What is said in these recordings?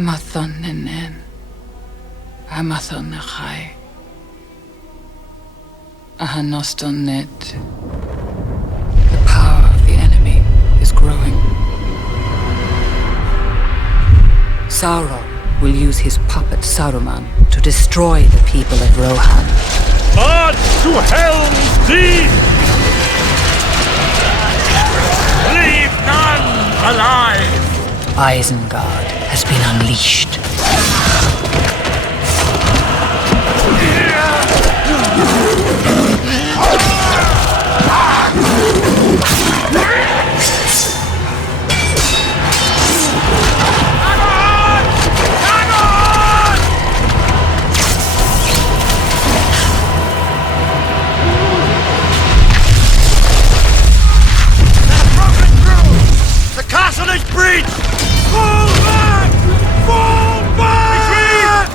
Amathon nenen. Amathon nachai. Ahanoston net. The power of the enemy is growing. Sauron will use his puppet Saruman to destroy the people of Rohan. On to Helm's Deep! Leave none alive! Isengard has been unleashed. The castle is breached! Fall back! Fall back!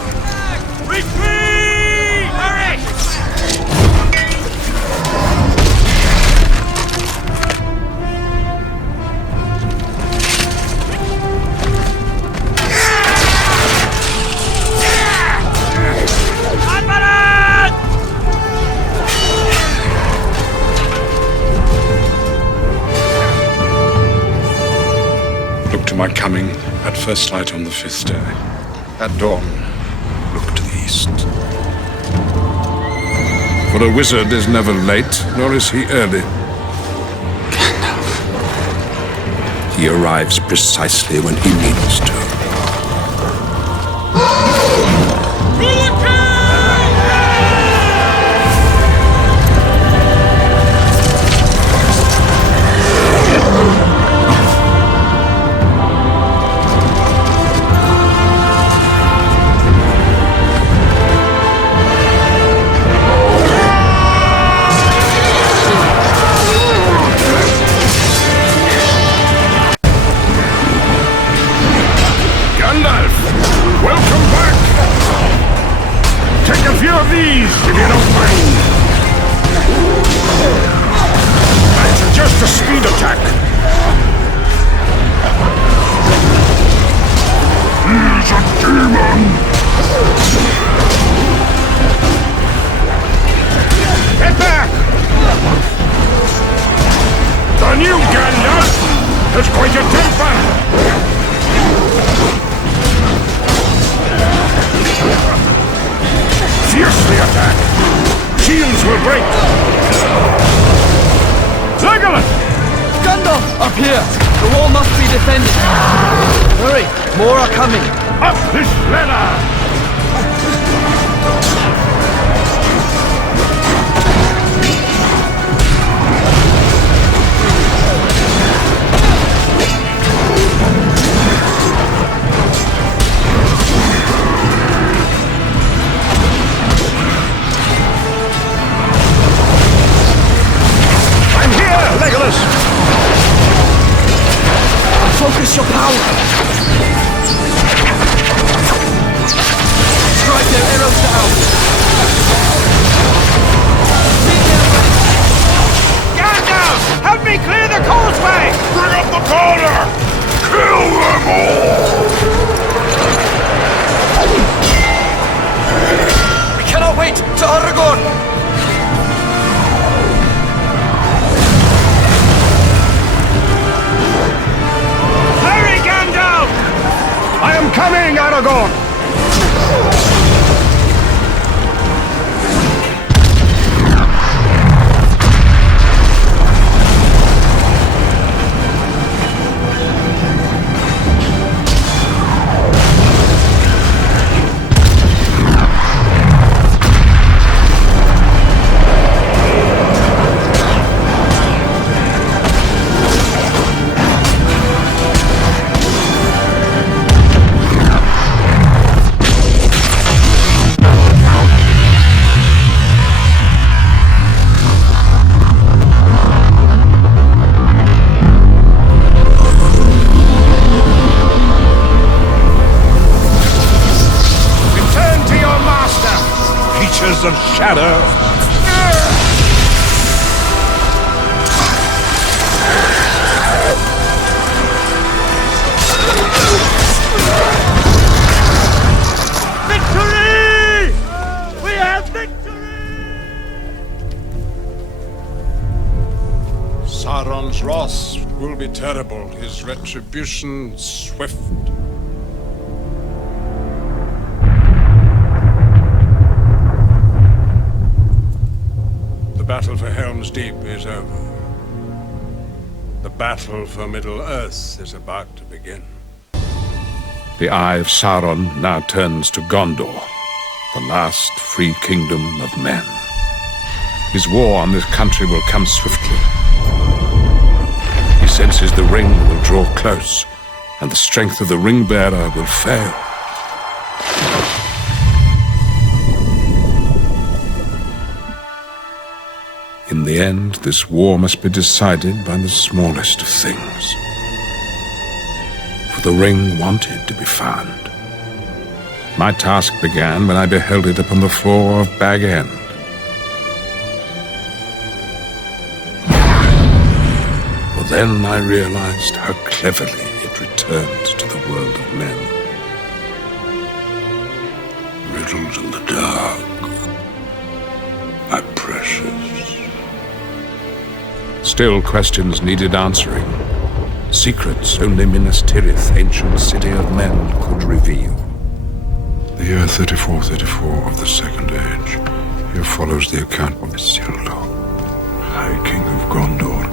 Retreat! Retreat! Hurry! Look to my coming at first light on the 5th day. At dawn, look to the east. For a wizard is never late, nor is he early. Gandalf. He arrives precisely when he needs to. Welcome back! Take a few of these, if you don't mind. I suggest a speed attack. He's a demon! Get back! The new Gandalf has quite a temper! Fiercely attack! Shields will break! Legolas! Gandalf! Up here! The wall must be defended! Hurry! More are coming! Up this ladder! Legolas! Focus your power! Strike their arrows down! Gandalf! Help me clear the causeway! Bring up the powder! Kill them all! We cannot wait to Aragorn! I am coming, Aragorn! Of shadow. Sauron's wrath will be terrible, his retribution swift. The battle for Helm's Deep is over. The battle for Middle-earth is about to begin. The eye of Sauron now turns to Gondor, the last free kingdom of men. His war on this country will come swiftly. He senses the ring will draw close, and the strength of the ring-bearer will fail. In the end, this war must be decided by the smallest of things. For the ring wanted to be found. My task began when I beheld it upon the floor of Bag End. For then I realized how cleverly it returned to the world of men. Riddles in the dark, my precious. Still, questions needed answering. Secrets only Minas Tirith, ancient city of men, could reveal. The year 3434 of the Second Age. Here follows the account of Isildur, High King of Gondor,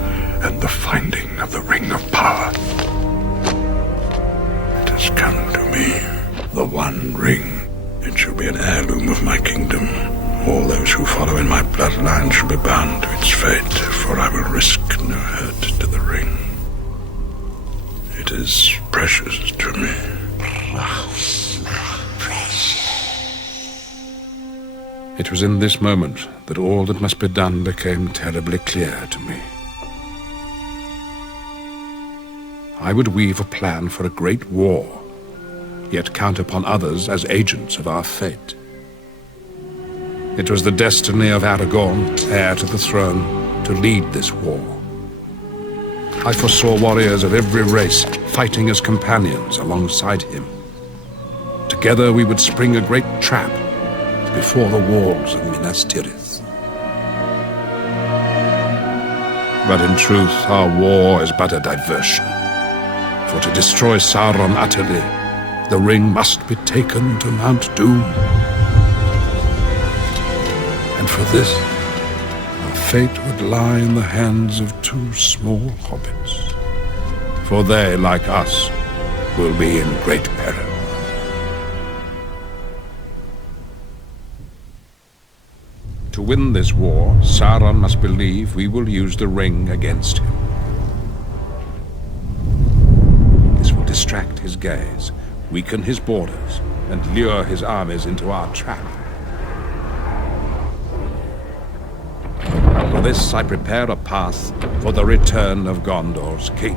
and the finding of the Ring of Power. It has come to me, the One Ring. It shall be an heirloom of my kingdom. All those who follow in my bloodline shall be bound to its fate, for I will risk no hurt to the ring. It is precious to me. It was in this moment that all that must be done became terribly clear to me. I would weave a plan for a great war, yet count upon others as agents of our fate. It was the destiny of Aragorn, heir to the throne, to lead this war. I foresaw warriors of every race fighting as companions alongside him. Together we would spring a great trap before the walls of Minas Tirith. But in truth, our war is but a diversion. For to destroy Sauron utterly, the ring must be taken to Mount Doom. And for this, our fate would lie in the hands of two small hobbits. For they, like us, will be in great peril. To win this war, Sauron must believe we will use the ring against him. This will distract his gaze, weaken his borders, and lure his armies into our trap. For this I prepare a path for the return of Gondor's king.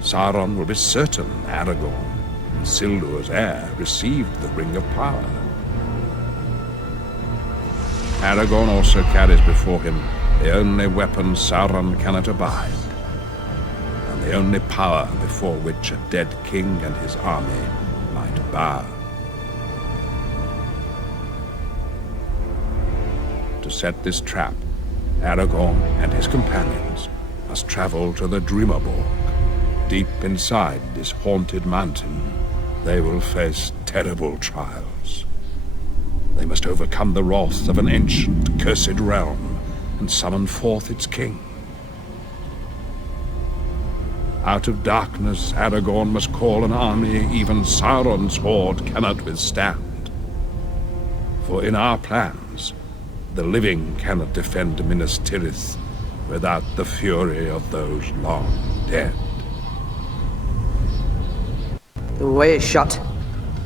Sauron will be certain Aragorn, Isildur's heir, received the Ring of Power. Aragorn also carries before him the only weapon Sauron cannot abide, and the only power before which a dead king and his army might bow. To set this trap, Aragorn and his companions must travel to the Dreamerborg. Deep inside this haunted mountain, they will face terrible trials. They must overcome the wrath of an ancient, cursed realm and summon forth its king. Out of darkness, Aragorn must call an army even Sauron's horde cannot withstand. For in our plans, the living cannot defend Minas Tirith without the fury of those long dead. The way is shut.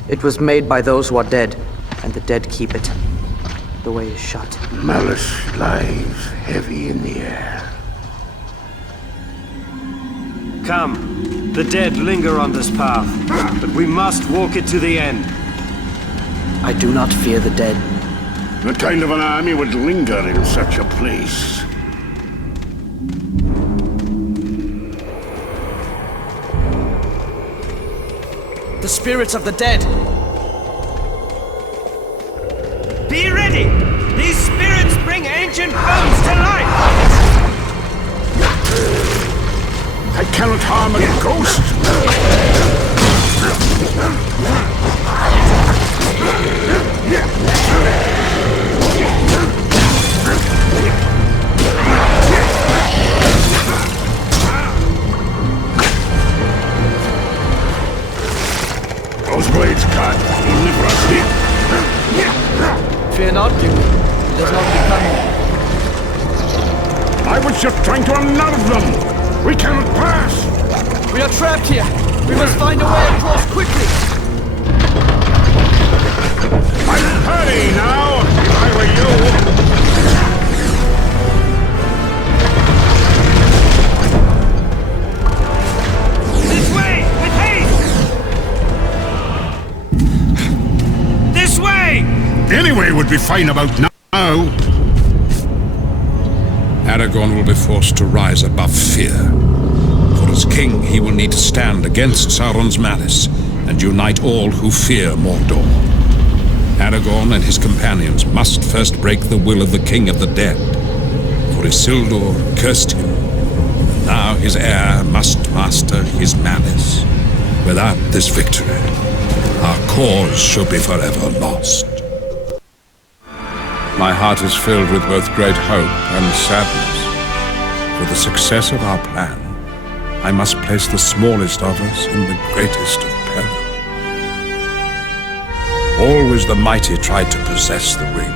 It was made by those who are dead, and the dead keep it. The way is shut. Malice lies heavy in the air. Come. The dead linger on this path, but we must walk it to the end. I do not fear the dead. What kind of an army would linger in such a place? The spirits of the dead! Be ready! These spirits bring ancient bones to life! cannot harm a ghost. Those blades cut, only rusty. Fear not, Duke. There's nobody coming. I was just trying to unnerve them. We cannot pass. We are trapped here. We must find a way across quickly. I'd hurry now, if I were you. This way! With haste! This way! Any way would be fine about now. Aragorn will be forced to rise above fear. For as king, he will need to stand against Sauron's malice and unite all who fear Mordor. Aragorn and his companions must first break the will of the King of the Dead. For Isildur cursed him, and now his heir must master his malice. Without this victory, our cause shall be forever lost. My heart is filled with both great hope and sadness. For the success of our plan, I must place the smallest of us in the greatest of peril. Always the mighty tried to possess the ring,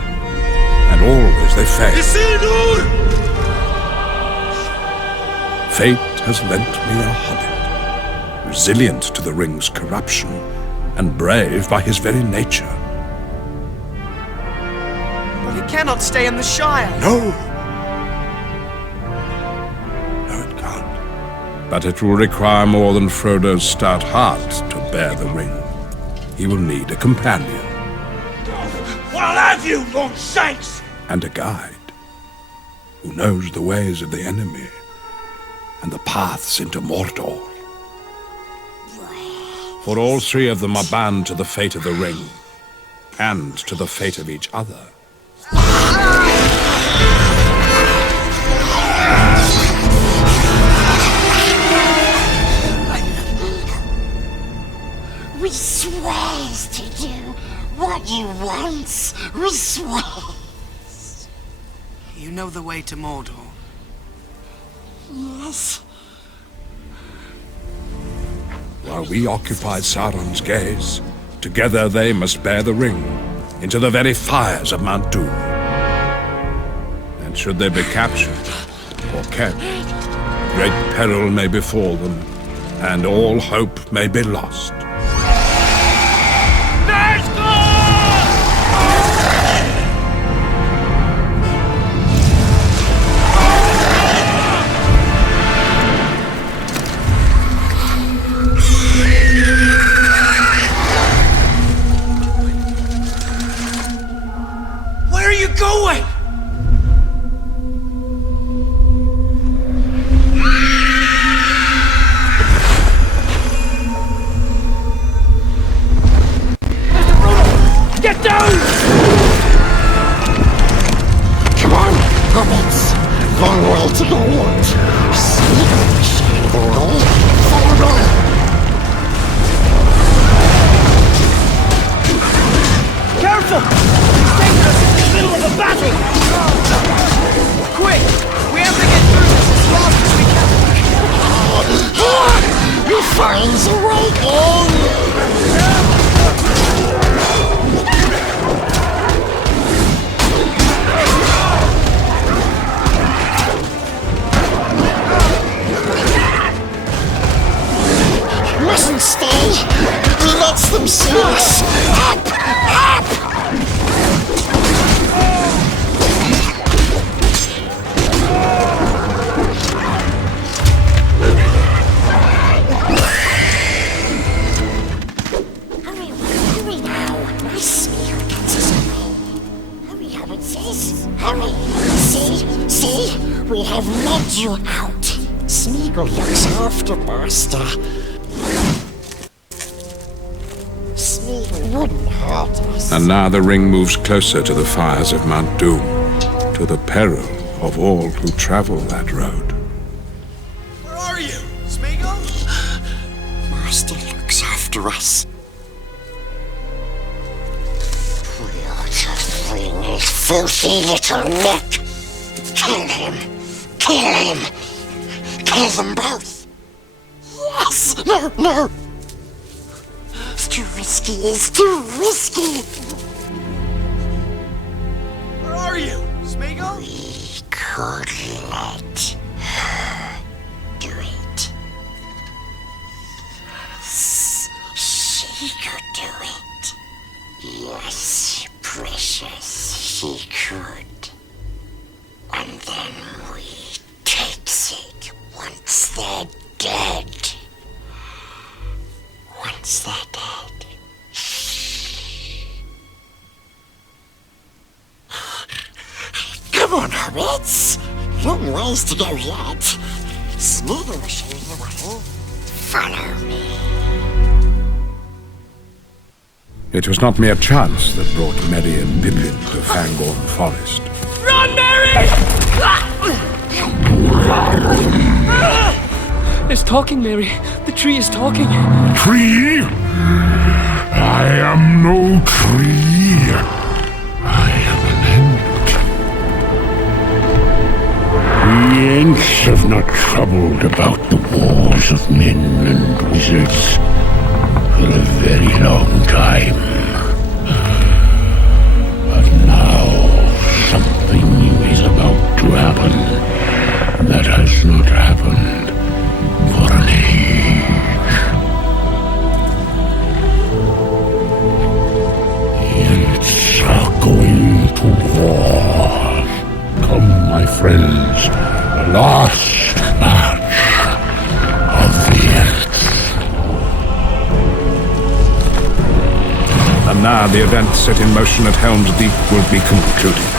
and always they failed. Isildur! Fate has lent me a hobbit, resilient to the ring's corruption, and brave by his very nature. But he cannot stay in the Shire. No, it can't. But it will require more than Frodo's stout heart to bear the ring. He will need a companion. I'll have you, Lord Shanks! And a guide who knows the ways of the enemy and the paths into Mordor. For all three of them are bound to the fate of the ring and to the fate of each other. We swear to do what you want. We swear. You know the way to Mordor. Yes. While we occupied Sauron's gaze, together they must bear the ring into the very fires of Mount Doom. And should they be captured or kept, great peril may befall them, and all hope may be lost. Where are you going? Get down! Come on, hobbits. Long way to go yet. Sneak the way. Follow on. Careful! He's taking us in the middle of a battle! Quick! We have to get through this as fast as we can. He finds a way in. Mustn't stay. He lets them see us. Up! Up! Hurry now. My spear gets us away. Hurry, hobbitses. Hurry. See? We have led you out. Smeagol looks after Master. Smeagol wouldn't hurt us. And now the ring moves closer to the fires of Mount Doom, to the peril of all who travel that road. Where are you? Smeagol? to us. What a fling, filthy little neck! Kill him! Kill him! Kill them both! Yes! No, no! It's too risky, it's too risky! Where are you, Smeagol? We could let her do it. Yes, she could do it. Yes, precious, she could. And then we takes it once they're dead. Once they're dead. Come on, hobbits! Long ways to go yet. Smeagol will show you the way. Follow me. It was not mere chance that brought Merry and Pippin to Fangorn Forest. Run, Mary! It's talking, Mary. The tree is talking. Tree? I am no tree. I am an ant. The Ents have not troubled about the wars of men and wizards for a very long time. But now something new is about to happen that has not happened for an age. Ents are going to war. Come, my friends, the last match of the Ents. And now the event set in motion at Helm's Deep will be concluded.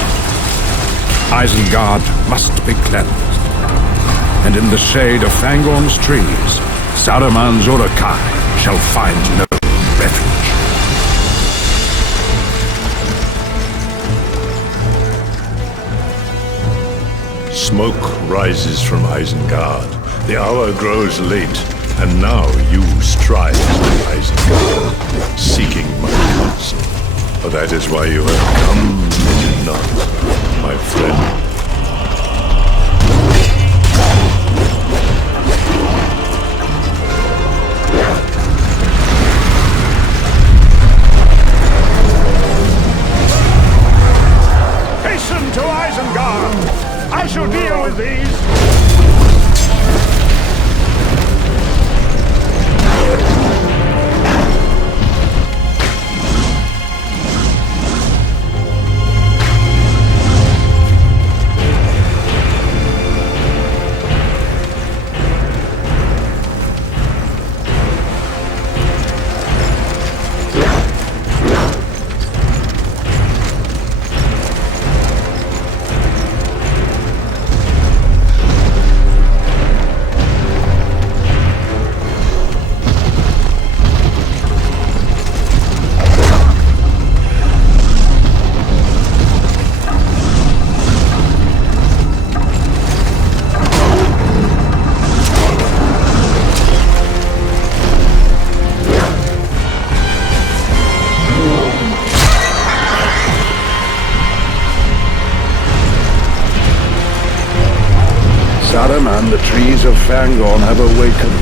Isengard must be cleansed. And in the shade of Fangorn's trees, Saruman's Uruk-hai shall find no refuge. Smoke rises from Isengard. The hour grows late, and now you strive with Isengard, seeking my counsel. But that is why you have come, is it not, my friend? Hasten to Isengard! I shall deal with these! Saruman, the trees of Fangorn have awakened.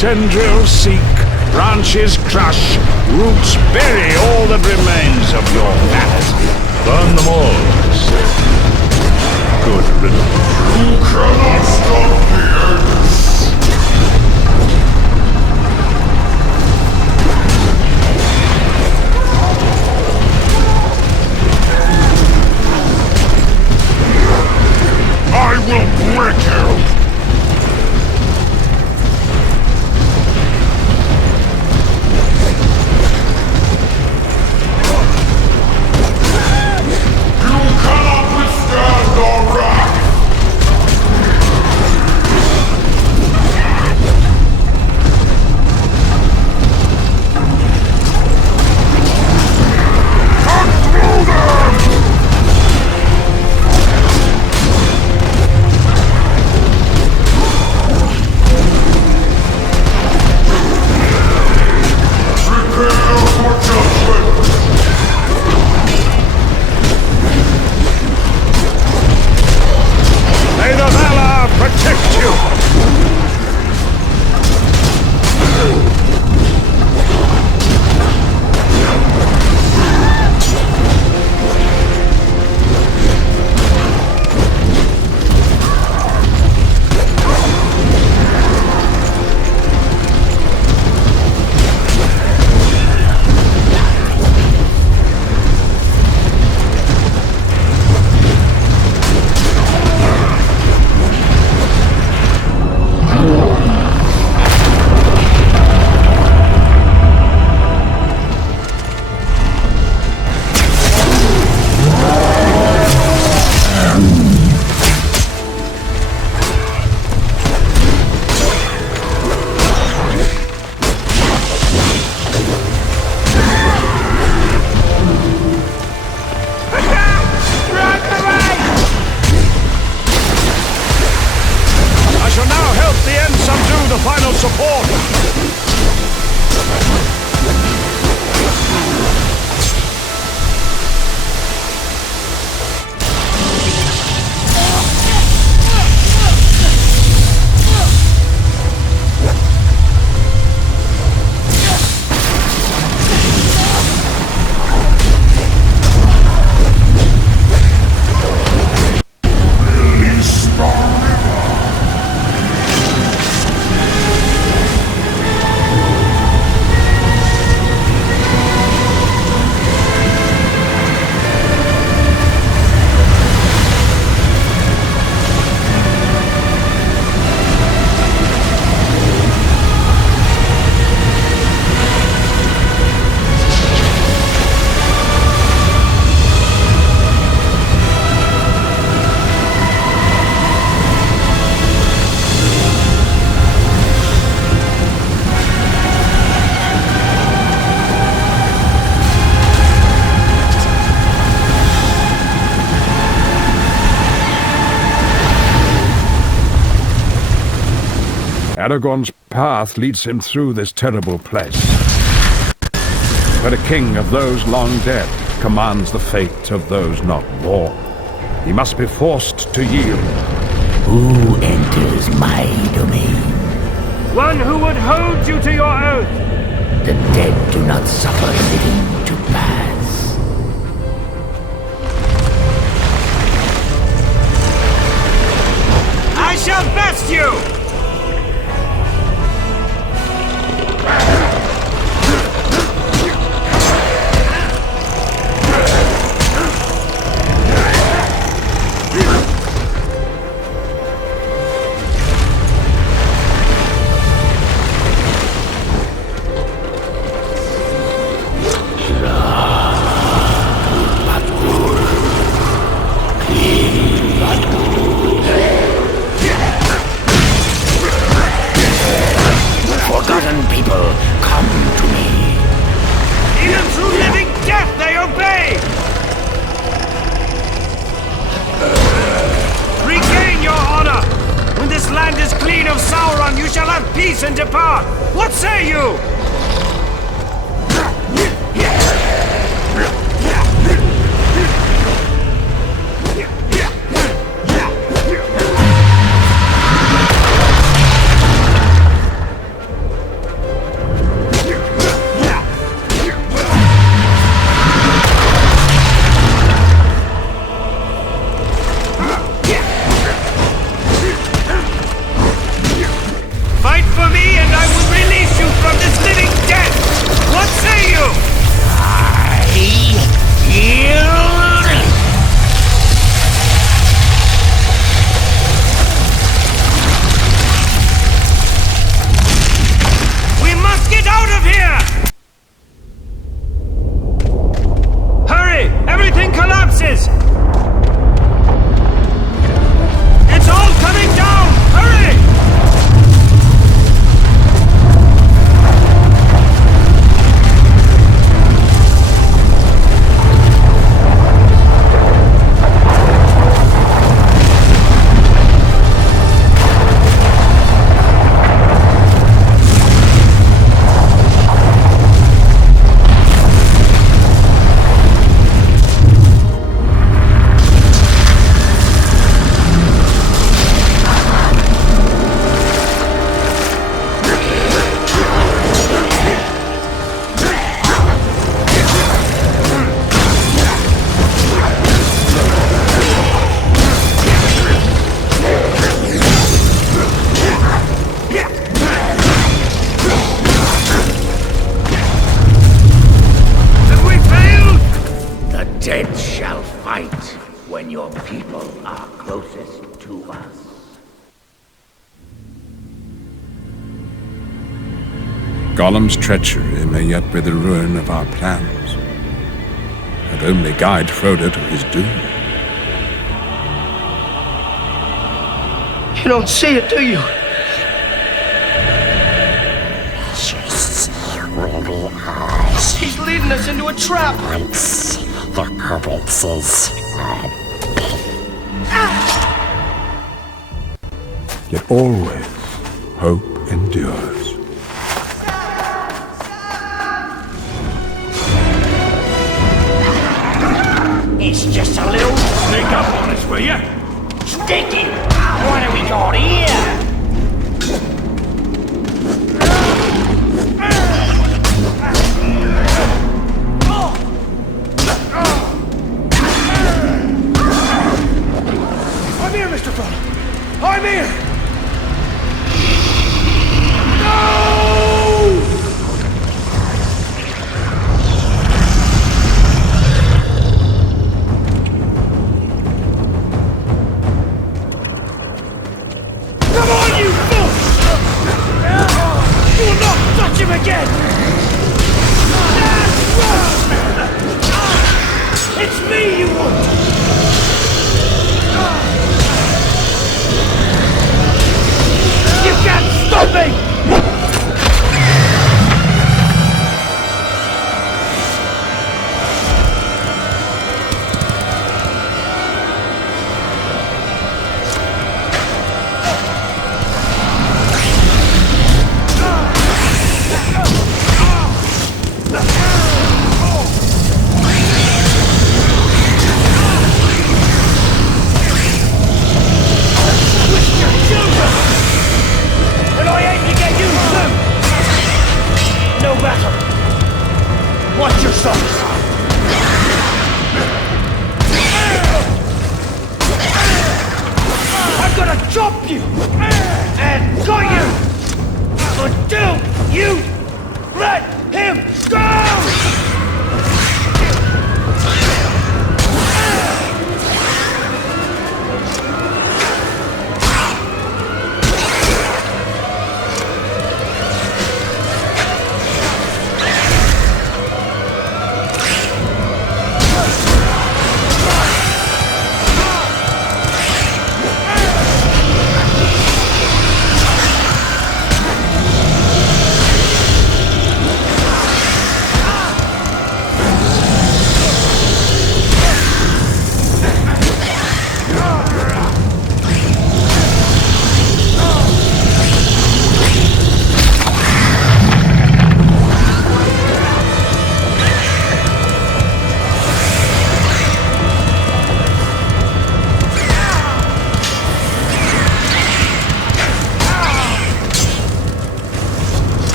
Tendrils seek, branches crush, roots bury all that remains of your vanity. Burn them all, I say. Good riddance. You cannot stop the Ents. I will break you! You cannot withstand our wrath! shall now help the end subdue the final support! Aragorn's path leads him through this terrible place, where a king of those long dead commands the fate of those not born. He must be forced to yield. Who enters my domain? One who would hold you to your oath! The dead do not suffer living to pass. I shall best you! Forgotten people, come to me. Even through living death they obey! Regain your honor! When this land is clean of Sauron, you shall have peace and depart! What say you? Gollum's treachery may yet be the ruin of our plans, and only guide Frodo to his doom. You don't see it, do you? Precious will be ours. He's leading us into a trap. Once the hobbitses are Yet always, hope endures. It's just a little... Sneak up on us, will ya? Sticky! What have we got here? I'm here, Mr. Frodo! I'm here! No! Come on, you fool! You will not touch him again! It's me you want! You can't stop me! And I aim to get you too! No matter. Watch yourself! I'm gonna chop you! And got you! Until you let him go!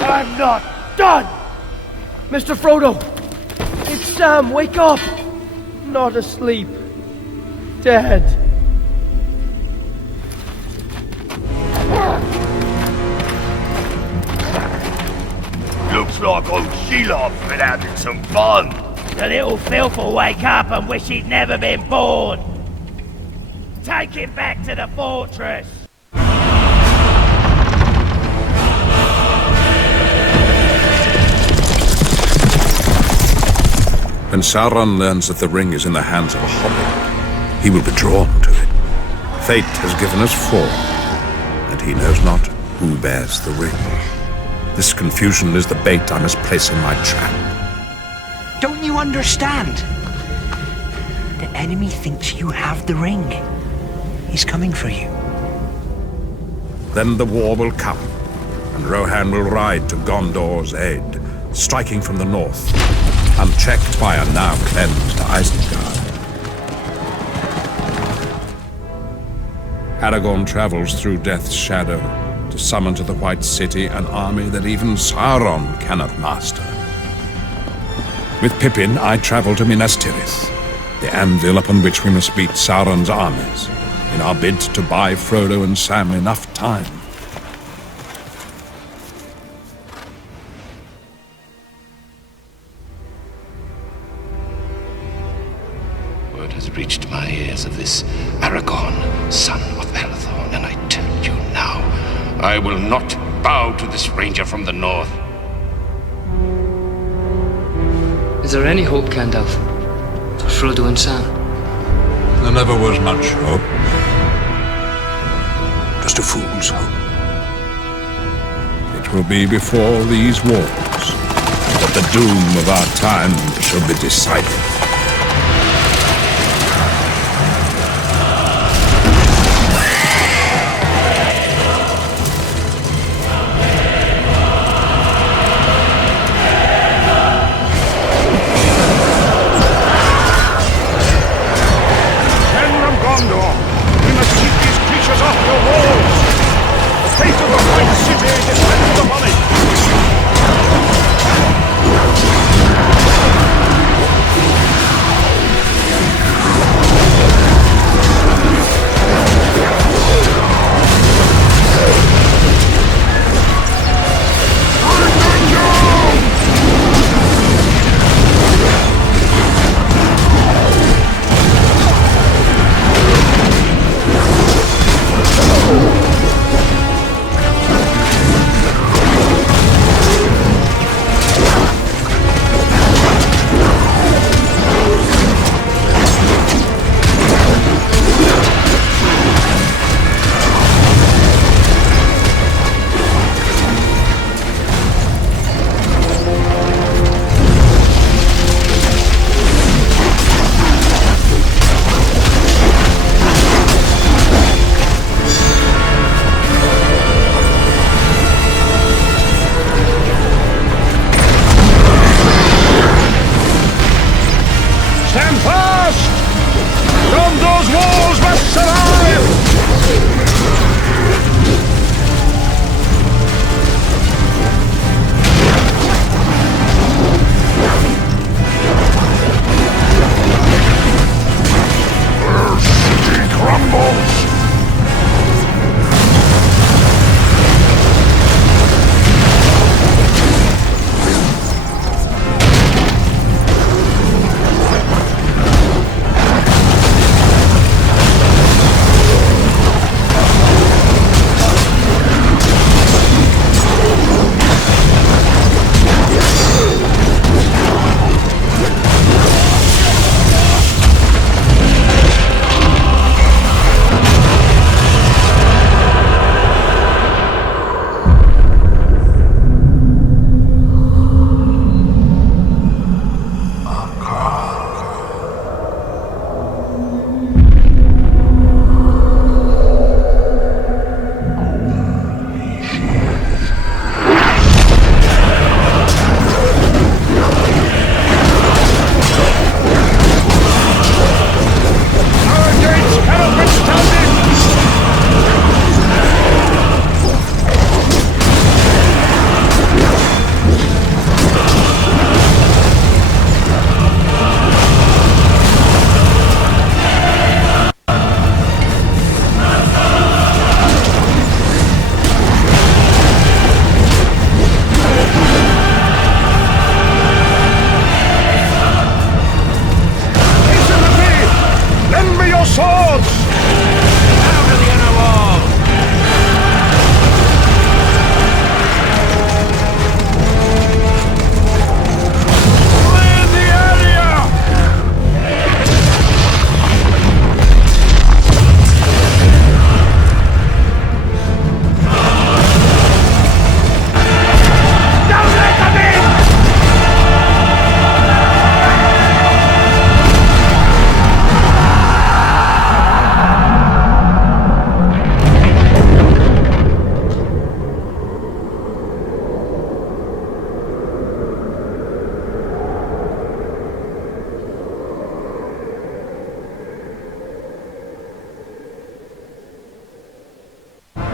I'm not done! Mr. Frodo! It's Sam, wake up! Not asleep. Dead. Looks like old Shelob been having some fun. The little filth will wake up and wish he'd never been born. Take him back to the fortress. When Sauron learns that the ring is in the hands of a hobbit, he will be drawn to it. Fate has given us four, and he knows not who bears the ring. This confusion is the bait I must place in my trap. Don't you understand? The enemy thinks you have the ring. He's coming for you. Then the war will come, and Rohan will ride to Gondor's aid, striking from the north, unchecked by a now cleansed Isengard. Aragorn travels through Death's shadow to summon to the White City an army that even Sauron cannot master. With Pippin, I travel to Minas Tirith, the anvil upon which we must beat Sauron's armies, in our bid to buy Frodo and Sam enough time. Word has reached my ears of this Aragorn, son of Arathorn, and I tell you now, I will not bow to this ranger from the north. Is there any hope, Gandalf? Frodo and Sam? There never was much hope. Just a fool's hope. It will be before these wars that the doom of our time shall be decided.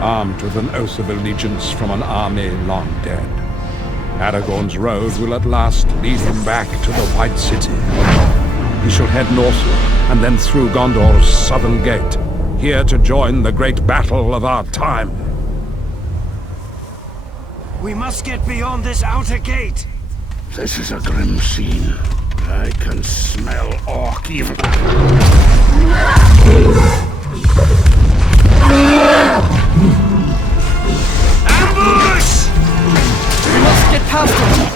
Armed with an oath of allegiance from an army long dead, Aragorn's road will at last lead him back to the White City. He shall head northward, and then through Gondor's southern gate, here to join the great battle of our time. We must get beyond this outer gate. This is a grim scene. I can smell orc evil. Ambush! We must get past him.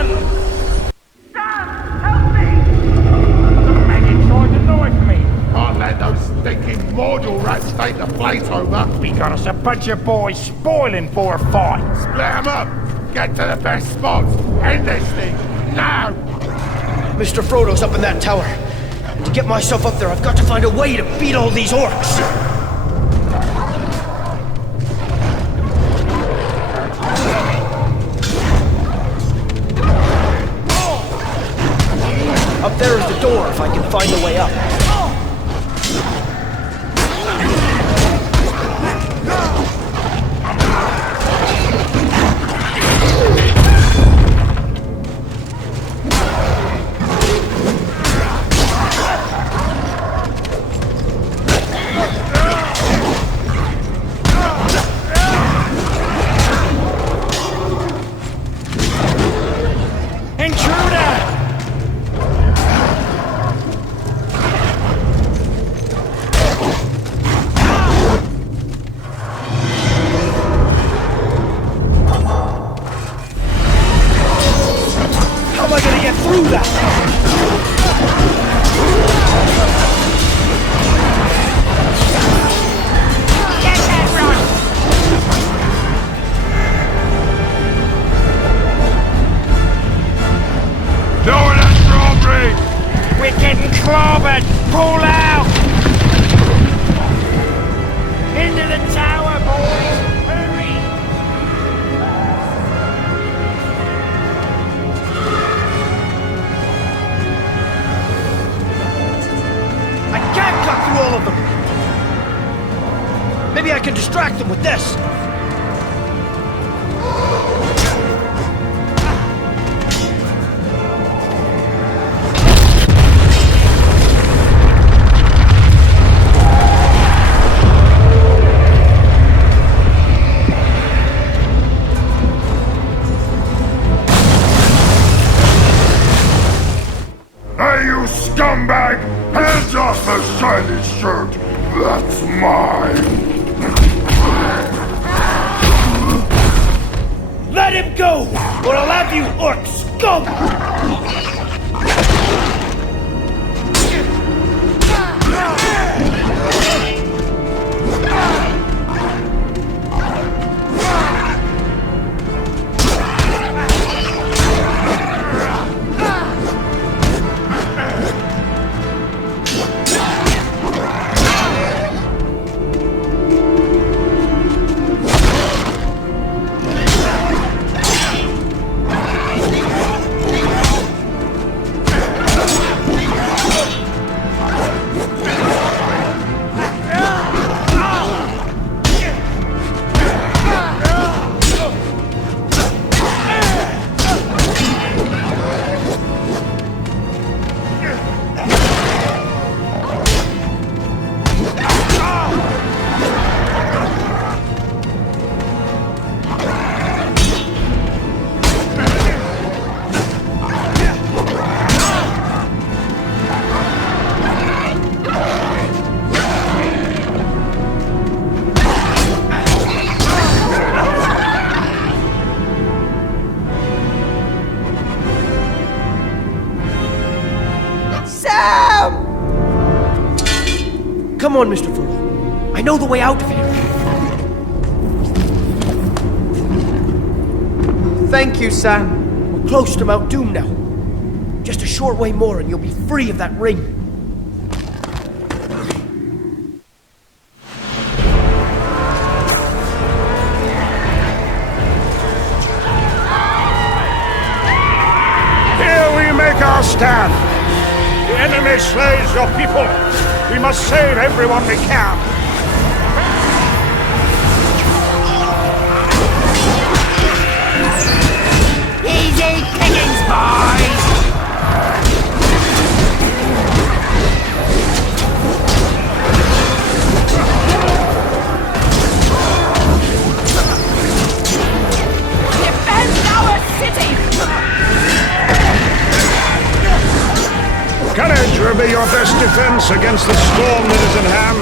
Son! Help me! The maggot tried to knife me! Can't let those stinking mortal rats take the place over. We got us a bunch of boys spoiling for a fight. Split 'em up! Get to the best spots! End this thing! Now! Mr. Frodo's up in that tower. And to get myself up there, I've got to find a way to beat all these orcs. Up there is the door, if I can find a way up. Maybe I can distract them with this. Hey, you scumbag! Hands off the shiny shirt! That's mine! Let him go, or I'll have you orcs scum! Come on, Mr. Frodo. I know the way out of here. Thank you, Sam. We're close to Mount Doom now. Just a short way more and you'll be free of that ring. Here we make our stand. The enemy slays your people. We must save everyone we can. Easy pickings, boys! Defend our city! Courage will be your best defense against the storm that is at hand.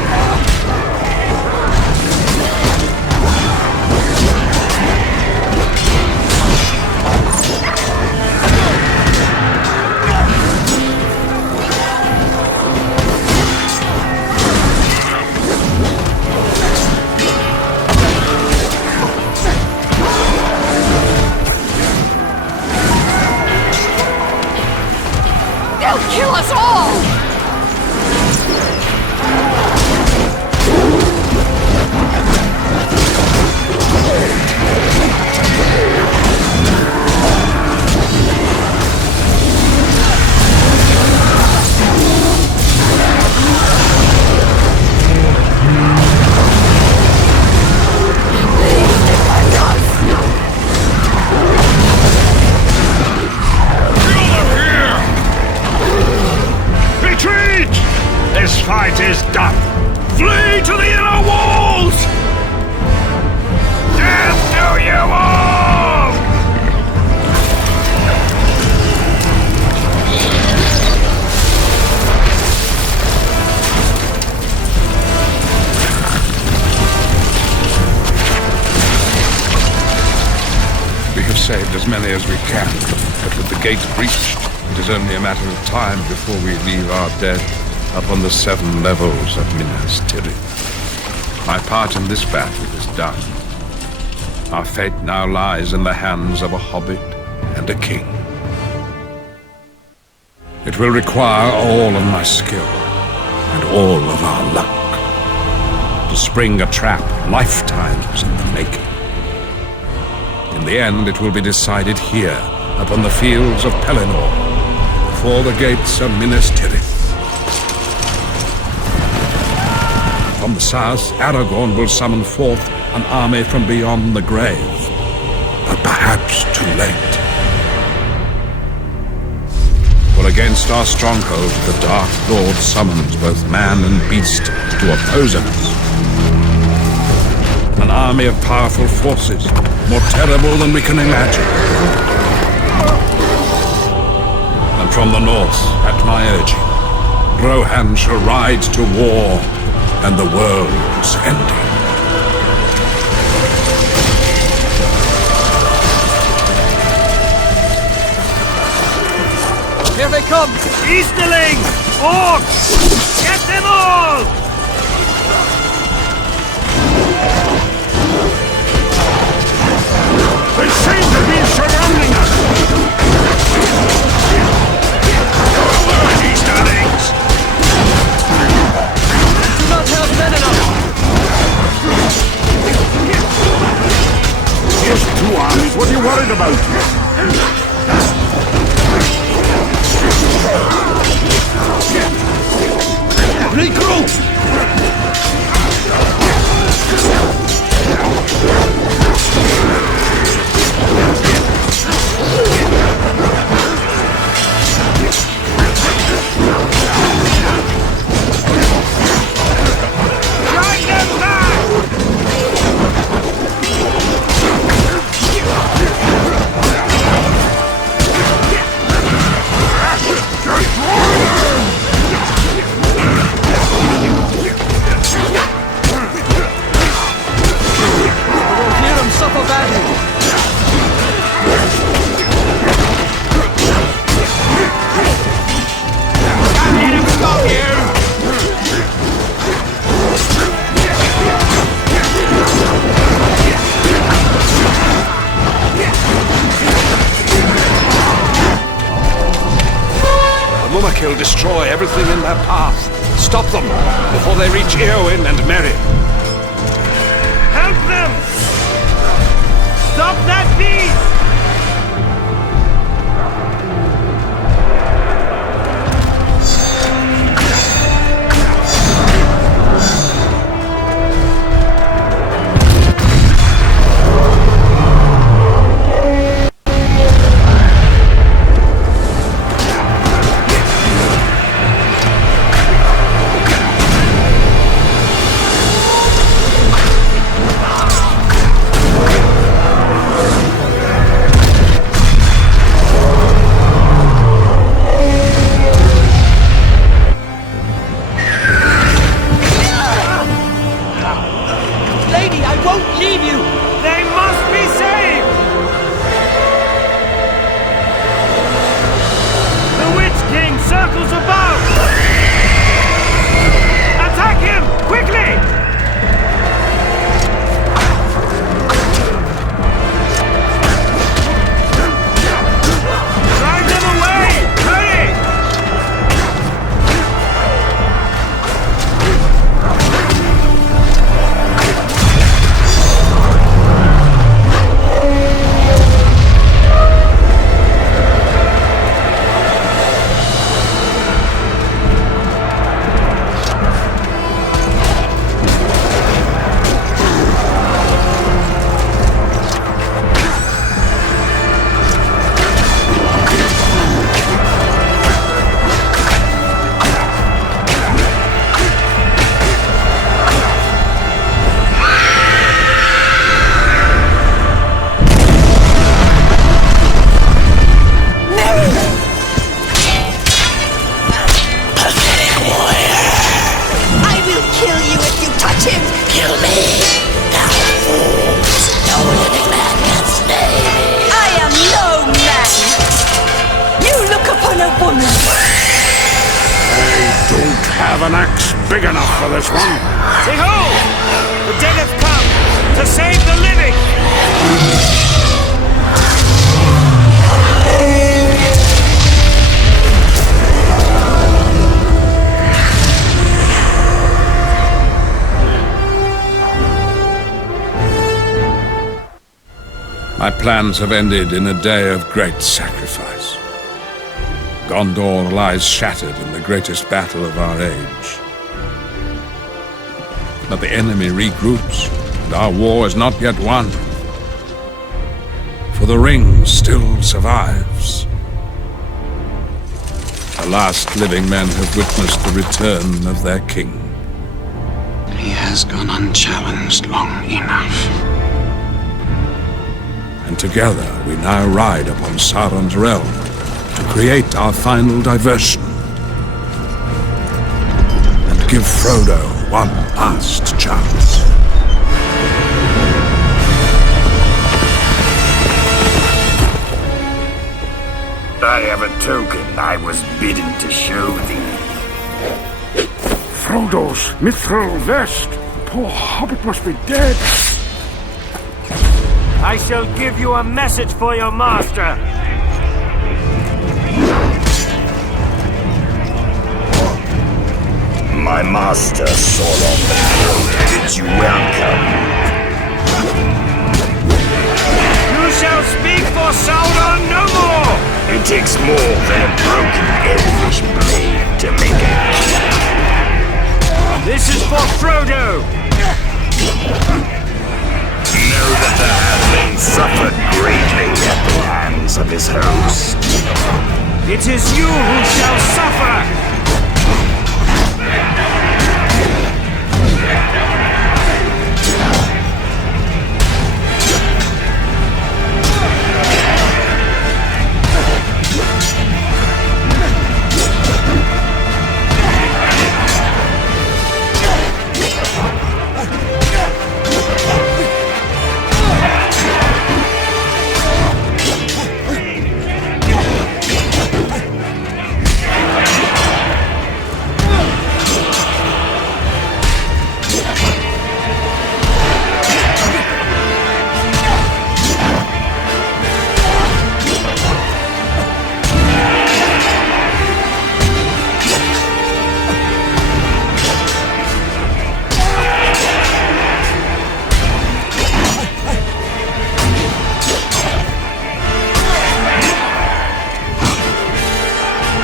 have saved as many as we can, but with the gates breached, it is only a matter of time before we leave our dead upon the 7 levels of Minas Tirith. My part in this battle is done. Our fate now lies in the hands of a hobbit and a king. It will require all of my skill and all of our luck to spring a trap lifetimes in the making. In the end, it will be decided here upon the fields of Pelennor, before the gates of Minas Tirith. From the south, Aragorn will summon forth an army from beyond the grave, but perhaps too late. For against our stronghold, the Dark Lord summons both man and beast to oppose us. An army of powerful forces, more terrible than we can imagine. And from the north, at my urging, Rohan shall ride to war and the world's ending. Here they come! Easterlings! Orcs! Get them all! They seem to be surrounding us! Forward, Easterlings! Do not have men enough! Just 2 armies, what are you worried about? Regroup! Drive them back! Mumakil destroy everything in their path. Stop them before they reach Eowyn and Merry. Help them! Stop that beast! an axe big enough for this one. Behold! The dead have come to save the living! My plans have ended in a day of great sacrifice. Gondor lies shattered in the greatest battle of our age. But the enemy regroups, and our war is not yet won. For the ring still survives. The last living men have witnessed the return of their king. He has gone unchallenged long enough. And together we now ride upon Sauron's realm to create our final diversion. And give Frodo one last chance. I have a token I was bidden to show thee. Frodo's mithril vest. The poor hobbit must be dead. I shall give you a message for your master. My master, Sauron, bids you welcome. You shall speak for Sauron no more! It takes more than a broken elvish blade to make it. This is for Frodo! Know that the halfling suffered greatly at the hands of his host. It is you who shall suffer!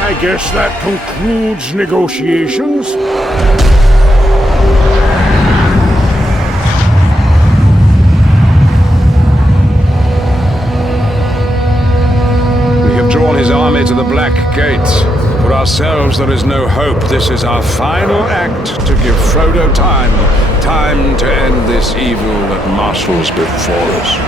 I guess that concludes negotiations. We have drawn his army to the Black Gate. For ourselves there is no hope. This is our final act to give Frodo time to end this evil that marshals before us.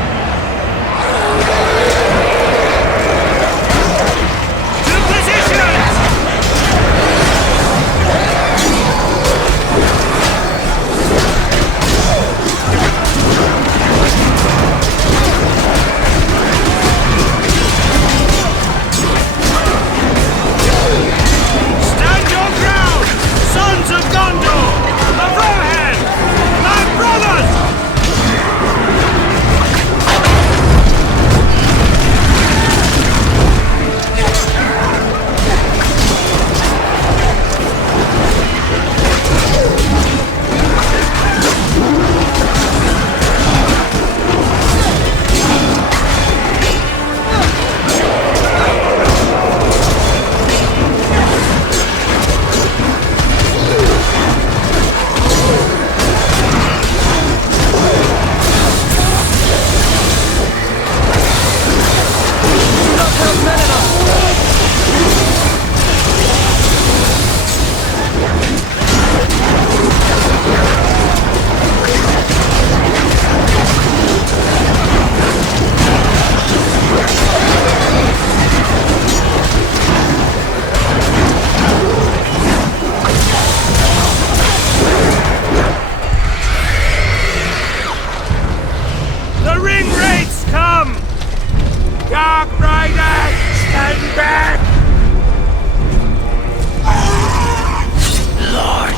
Lord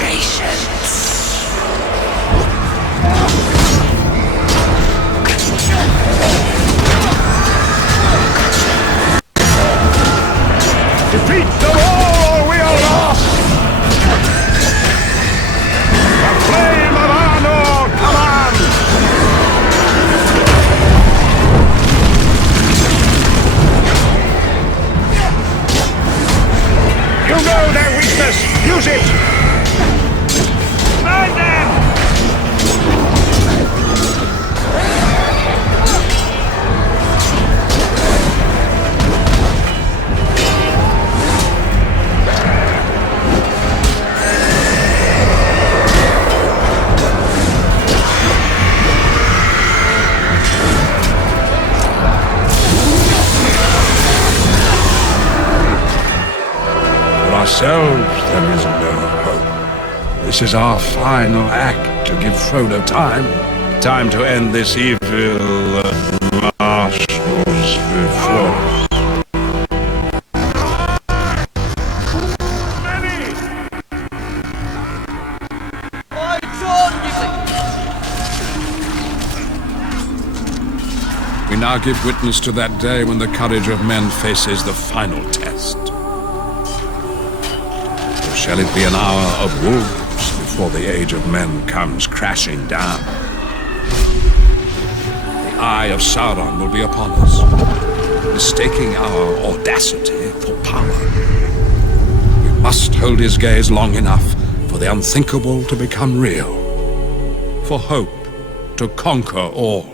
patience. Defeat them all, or we are lost! The flame of Arnor commands! You know their weakness! Use it! Find them! Ourselves, there is no hope. This is our final act to give Frodo time to end this evil that marshals before us. We now give witness to that day when the courage of men faces the final test. Shall it be an hour of wolves before the age of men comes crashing down? The eye of Sauron will be upon us, mistaking our audacity for power. We must hold his gaze long enough for the unthinkable to become real, for hope to conquer all.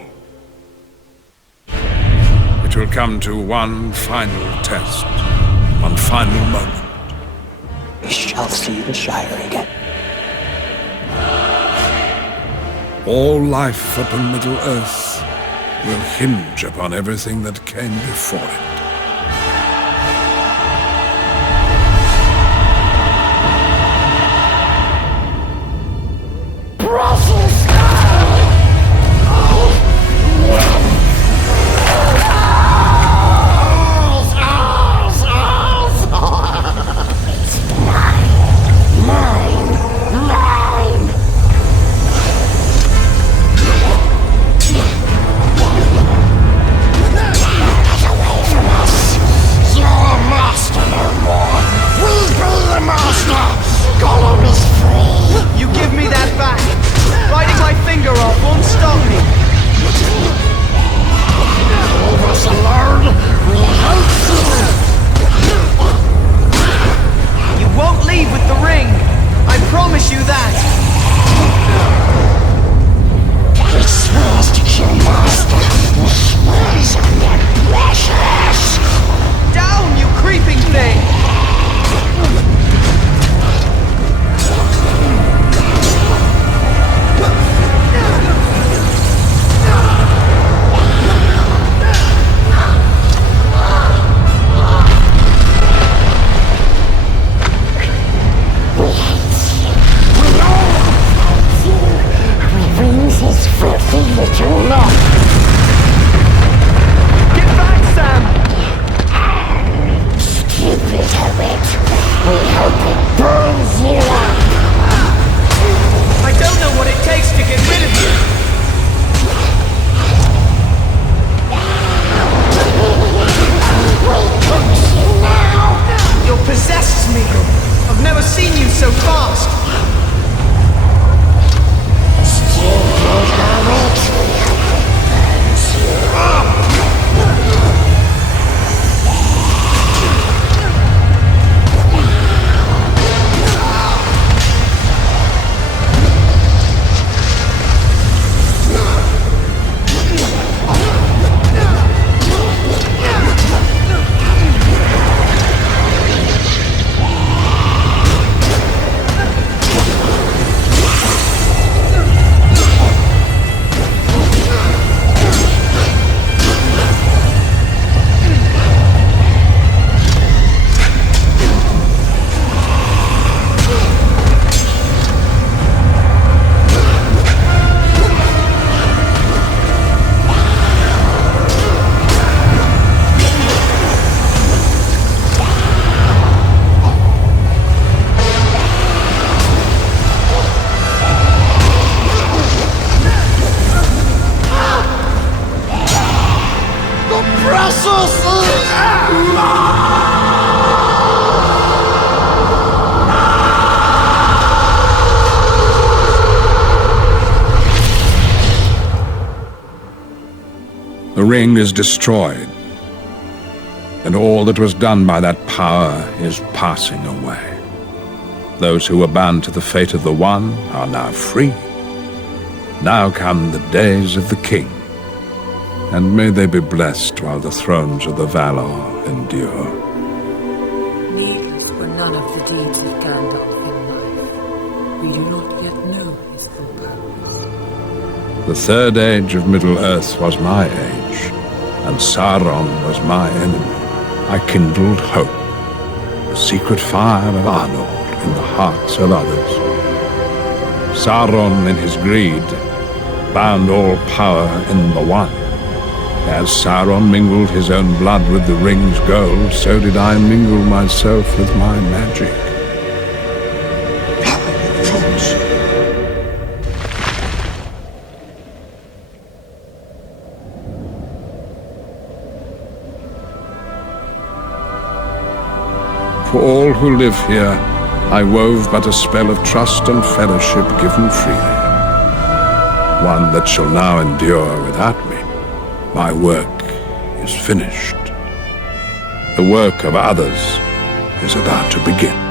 It will come to one final test, one final moment. We shall see the Shire again. All life upon Middle-earth will hinge upon everything that came before it. The ring is destroyed, and all that was done by that power is passing away. Those who were bound to the fate of the One are now free. Now come the days of the King, and may they be blessed while the thrones of the Valar endure. Needless were none of the deeds of Gandalf in life. We do not yet know his full powers. The third age of Middle-earth was my age, and Sauron was my enemy. I kindled hope, the secret fire of Arnor in the hearts of others. Sauron, in his greed, bound all power in the One. As Sauron mingled his own blood with the ring's gold, so did I mingle myself with my magic. For all who live here, I wove but a spell of trust and fellowship given freely. One that shall now endure without me. My work is finished. The work of others is about to begin.